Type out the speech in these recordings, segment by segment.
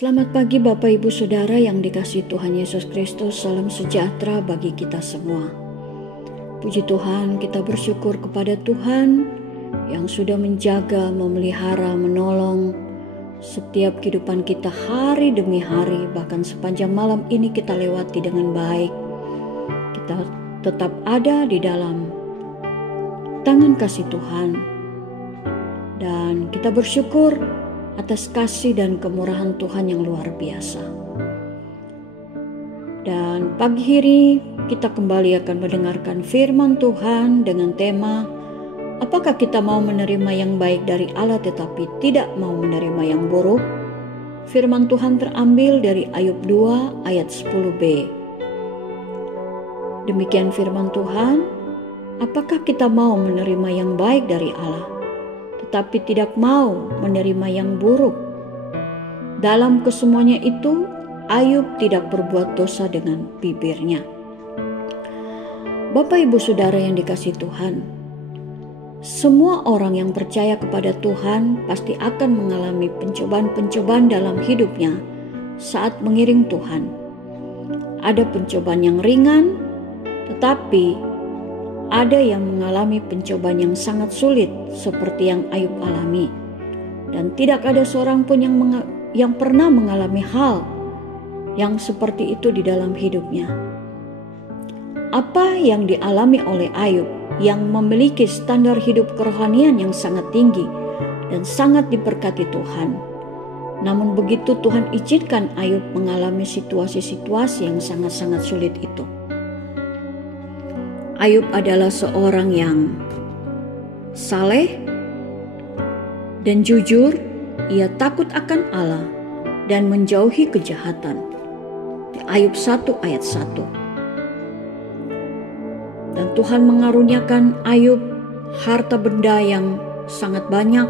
Selamat pagi Bapak Ibu Saudara yang dikasihi Tuhan Yesus Kristus. Salam sejahtera bagi kita semua. Puji Tuhan, kita bersyukur kepada Tuhan yang sudah menjaga, memelihara, menolong setiap kehidupan kita hari demi hari. Bahkan sepanjang malam ini kita lewati dengan baik. Kita tetap ada di dalam tangan kasih Tuhan. Dan kita bersyukur atas kasih dan kemurahan Tuhan yang luar biasa. Dan pagi ini kita kembali akan mendengarkan firman Tuhan dengan tema, apakah kita mau menerima yang baik dari Allah tetapi tidak mau menerima yang buruk? Firman Tuhan terambil dari Ayub 2 ayat 10b. Demikian firman Tuhan, apakah kita mau menerima yang baik dari Allah tetapi tidak mau menerima yang buruk? Dalam kesemuanya itu, Ayub tidak berbuat dosa dengan bibirnya. Bapak Ibu Saudara yang dikasihi Tuhan, semua orang yang percaya kepada Tuhan pasti akan mengalami pencobaan-pencobaan dalam hidupnya saat mengiring Tuhan. Ada pencobaan yang ringan, tetapi ada yang mengalami pencobaan yang sangat sulit seperti yang Ayub alami. Dan tidak ada seorang pun yang pernah mengalami hal yang seperti itu di dalam hidupnya. Apa yang dialami oleh Ayub yang memiliki standar hidup kerohanian yang sangat tinggi dan sangat diberkati Tuhan. Namun begitu Tuhan izinkan Ayub mengalami situasi-situasi yang sangat-sangat sulit itu. Ayub adalah seorang yang saleh dan jujur. Ia takut akan Allah dan menjauhi kejahatan. Di Ayub 1 ayat 1. Dan Tuhan mengaruniakan Ayub harta benda yang sangat banyak.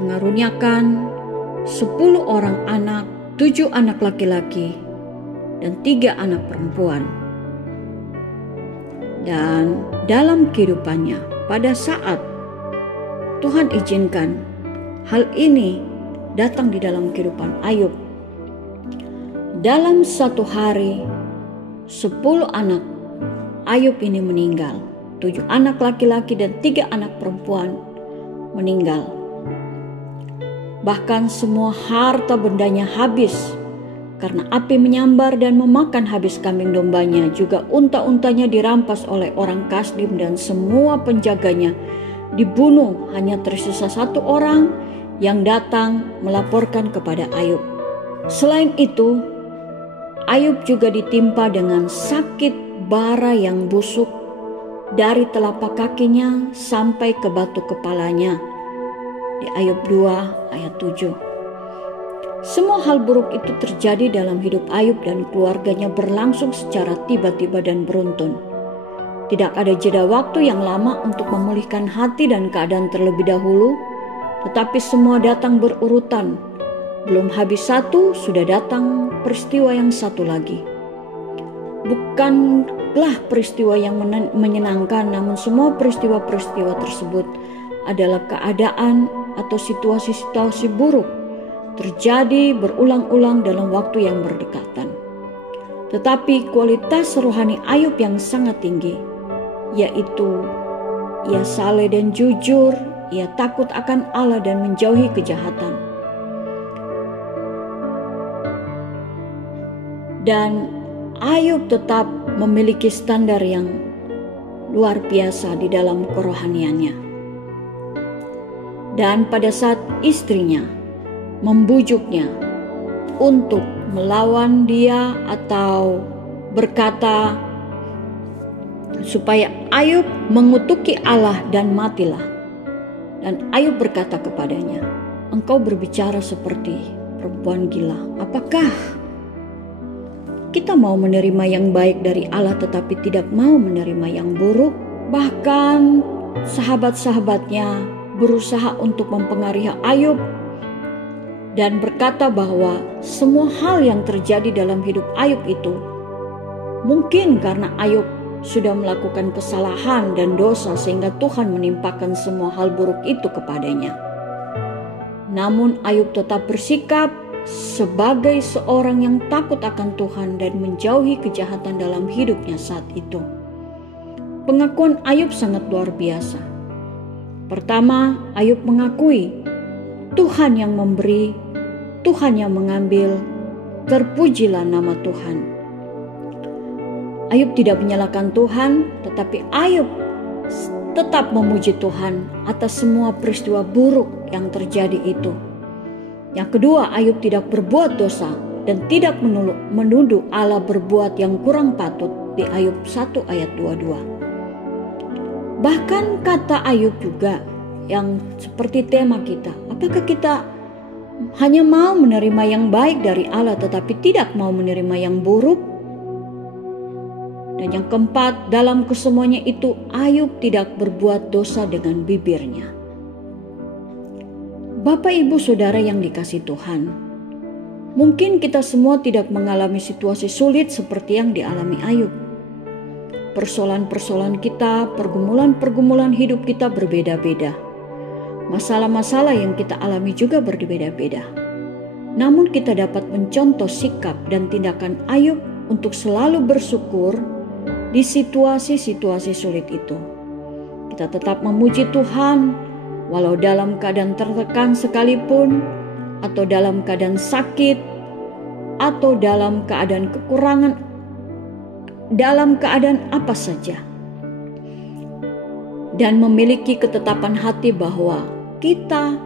Mengaruniakan 10 orang anak, 7 anak laki-laki dan 3 anak perempuan. Dan dalam kehidupannya, pada saat Tuhan izinkan hal ini datang di dalam kehidupan Ayub, dalam satu hari 10 anak Ayub ini meninggal. 7 anak laki-laki dan 3 anak perempuan meninggal. Bahkan semua harta bendanya habis karena api menyambar dan memakan habis kambing dombanya. Juga unta-untanya dirampas oleh orang Kasdim dan semua penjaganya dibunuh. Hanya tersisa 1 orang yang datang melaporkan kepada Ayub. Selain itu, Ayub juga ditimpa dengan sakit bara yang busuk dari telapak kakinya sampai ke batu kepalanya. Di Ayub 2 ayat 7. Semua hal buruk itu terjadi dalam hidup Ayub dan keluarganya berlangsung secara tiba-tiba dan beruntun. Tidak ada jeda waktu yang lama untuk memulihkan hati dan keadaan terlebih dahulu, tetapi semua datang berurutan. Belum habis satu, sudah datang peristiwa yang satu lagi. Bukanlah peristiwa yang menyenangkan, namun semua peristiwa-peristiwa tersebut adalah keadaan atau situasi-situasi buruk terjadi berulang-ulang dalam waktu yang berdekatan. Tetapi kualitas rohani Ayub yang sangat tinggi, yaitu ia saleh dan jujur, ia takut akan Allah dan menjauhi kejahatan. Dan Ayub tetap memiliki standar yang luar biasa di dalam kerohaniannya. Dan pada saat istrinya membujuknya untuk melawan dia atau berkata supaya Ayub mengutuki Allah dan matilah. Dan Ayub berkata kepadanya, engkau berbicara seperti perempuan gila. Apakah kita mau menerima yang baik dari Allah tetapi tidak mau menerima yang buruk? Bahkan sahabat-sahabatnya berusaha untuk mempengaruhi Ayub dan berkata bahwa semua hal yang terjadi dalam hidup Ayub itu mungkin karena Ayub sudah melakukan kesalahan dan dosa sehingga Tuhan menimpakan semua hal buruk itu kepadanya. Namun Ayub tetap bersikap sebagai seorang yang takut akan Tuhan dan menjauhi kejahatan dalam hidupnya saat itu. Pengakuan Ayub sangat luar biasa. Pertama, Ayub mengakui Tuhan yang memberi, Tuhan yang mengambil, terpujilah nama Tuhan. Ayub tidak menyalahkan Tuhan, tetapi Ayub tetap memuji Tuhan atas semua peristiwa buruk yang terjadi itu. Yang kedua, Ayub tidak berbuat dosa dan tidak menuduh Allah berbuat yang kurang patut di Ayub 1 ayat 22. Bahkan kata Ayub juga yang seperti tema kita, apakah kita hanya mau menerima yang baik dari Allah tetapi tidak mau menerima yang buruk? Dan yang keempat, dalam kesemuanya itu Ayub tidak berbuat dosa dengan bibirnya. Bapak, Ibu, Saudara yang dikasihi Tuhan, mungkin kita semua tidak mengalami situasi sulit seperti yang dialami Ayub. Persoalan-persoalan kita, pergumulan-pergumulan hidup kita berbeda-beda. Masalah-masalah yang kita alami juga berbeda-beda. Namun kita dapat mencontoh sikap dan tindakan Ayub untuk selalu bersyukur di situasi-situasi sulit itu. Kita tetap memuji Tuhan walau dalam keadaan tertekan sekalipun, atau dalam keadaan sakit, atau dalam keadaan kekurangan, dalam keadaan apa saja. Dan memiliki ketetapan hati bahwa kita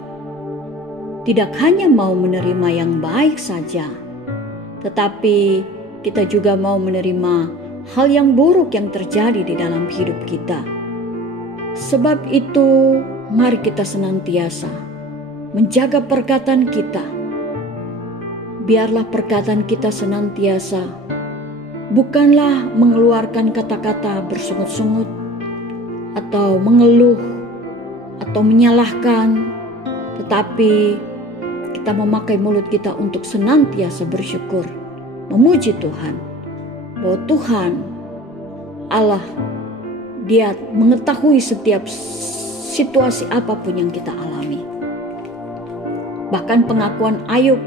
tidak hanya mau menerima yang baik saja, tetapi kita juga mau menerima hal yang buruk yang terjadi di dalam hidup kita. Sebab itu, mari kita senantiasa menjaga perkataan kita. Biarlah perkataan kita senantiasa bukanlah mengeluarkan kata-kata bersungut-sungut atau mengeluh atau menyalahkan, tetapi kita memakai mulut kita untuk senantiasa bersyukur, memuji Tuhan. Bahwa Tuhan Allah, Dia mengetahui setiap situasi apapun yang kita alami. Bahkan pengakuan Ayub,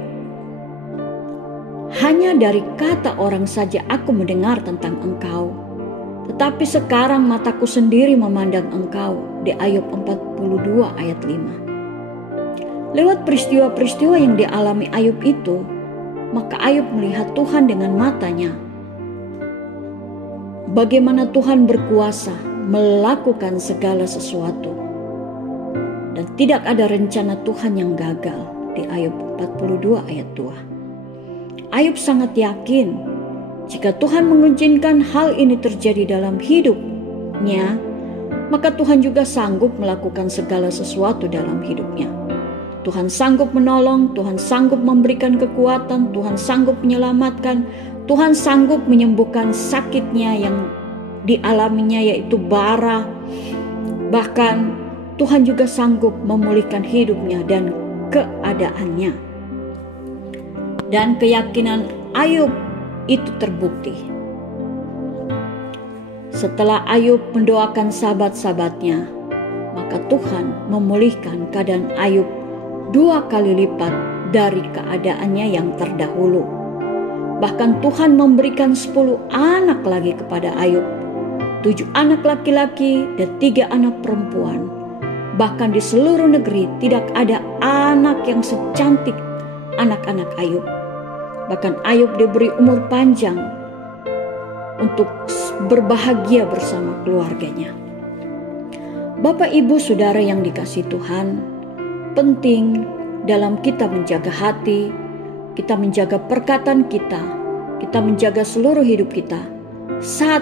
hanya dari kata orang saja aku mendengar tentang engkau, tetapi sekarang mataku sendiri memandang engkau, di Ayub 42 ayat 5. Lewat peristiwa-peristiwa yang dialami Ayub itu, maka Ayub melihat Tuhan dengan matanya. Bagaimana Tuhan berkuasa melakukan segala sesuatu, dan tidak ada rencana Tuhan yang gagal, di Ayub 42 ayat 2. Ayub sangat yakin jika Tuhan mengizinkan hal ini terjadi dalam hidupnya, maka Tuhan juga sanggup melakukan segala sesuatu dalam hidupnya. Tuhan sanggup menolong, Tuhan sanggup memberikan kekuatan, Tuhan sanggup menyelamatkan, Tuhan sanggup menyembuhkan sakitnya yang dialaminya, yaitu bara. Bahkan Tuhan juga sanggup memulihkan hidupnya dan keadaannya. Dan keyakinan Ayub itu terbukti. Setelah Ayub mendoakan sahabat-sahabatnya, maka Tuhan memulihkan keadaan Ayub 2 kali lipat dari keadaannya yang terdahulu. Bahkan Tuhan memberikan 10 anak lagi kepada Ayub, 7 anak laki-laki dan 3 anak perempuan. Bahkan di seluruh negeri tidak ada anak yang secantik anak-anak Ayub. Bahkan Ayub diberi umur panjang untuk berbahagia bersama keluarganya. Bapak, Ibu, Saudara yang dikasihi Tuhan, penting dalam kita menjaga hati, kita menjaga perkataan kita menjaga seluruh hidup kita saat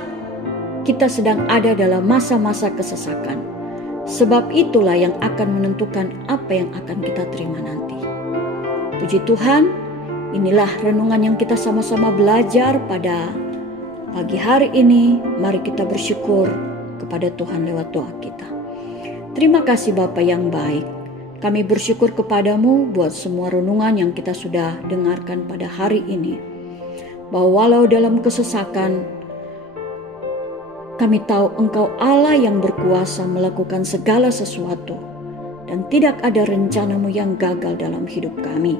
kita sedang ada dalam masa-masa kesesakan. Sebab itulah yang akan menentukan apa yang akan kita terima nanti. Puji Tuhan, inilah renungan yang kita sama-sama belajar pada pagi hari ini. Mari kita bersyukur kepada Tuhan lewat doa kita. Terima kasih Bapa yang baik. Kami bersyukur kepadamu buat semua renungan yang kita sudah dengarkan pada hari ini. Bahwa walau dalam kesesakan, kami tahu Engkau Allah yang berkuasa melakukan segala sesuatu, dan tidak ada rencanamu yang gagal dalam hidup kami.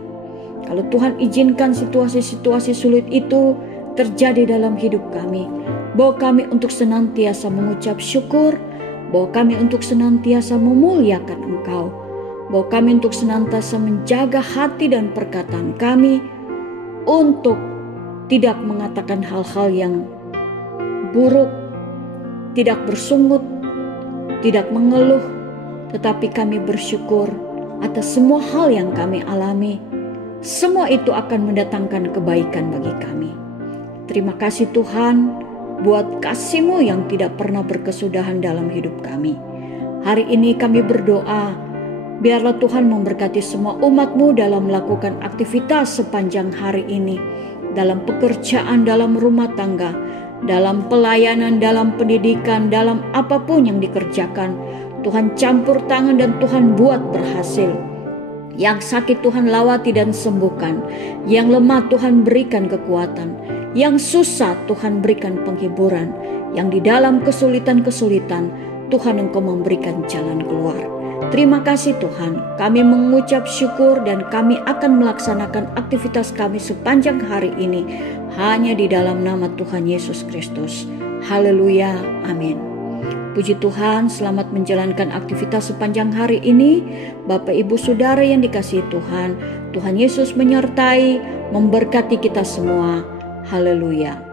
Kalau Tuhan izinkan situasi-situasi sulit itu terjadi dalam hidup kami, bawa kami untuk senantiasa mengucap syukur, bawa kami untuk senantiasa memuliakan Engkau, bawa kami untuk senantiasa menjaga hati dan perkataan kami untuk tidak mengatakan hal-hal yang buruk, tidak bersungut, tidak mengeluh, tetapi kami bersyukur atas semua hal yang kami alami. Semua itu akan mendatangkan kebaikan bagi kami. Terima kasih Tuhan buat kasih-Mu yang tidak pernah berkesudahan dalam hidup kami. Hari ini kami berdoa, biarlah Tuhan memberkati semua umat-Mu dalam melakukan aktivitas sepanjang hari ini, dalam pekerjaan, dalam rumah tangga, dalam pelayanan, dalam pendidikan, dalam apapun yang dikerjakan. Tuhan campur tangan dan Tuhan buat berhasil. Yang sakit Tuhan lawati dan sembuhkan, yang lemah Tuhan berikan kekuatan, yang susah Tuhan berikan penghiburan, yang di dalam kesulitan-kesulitan Tuhan Engkau memberikan jalan keluar. Terima kasih Tuhan, kami mengucap syukur dan kami akan melaksanakan aktivitas kami sepanjang hari ini hanya di dalam nama Tuhan Yesus Kristus. Haleluya, amin. Puji Tuhan, selamat menjalankan aktivitas sepanjang hari ini. Bapak Ibu Saudara yang dikasihi Tuhan, Tuhan Yesus menyertai, memberkati kita semua. Haleluya.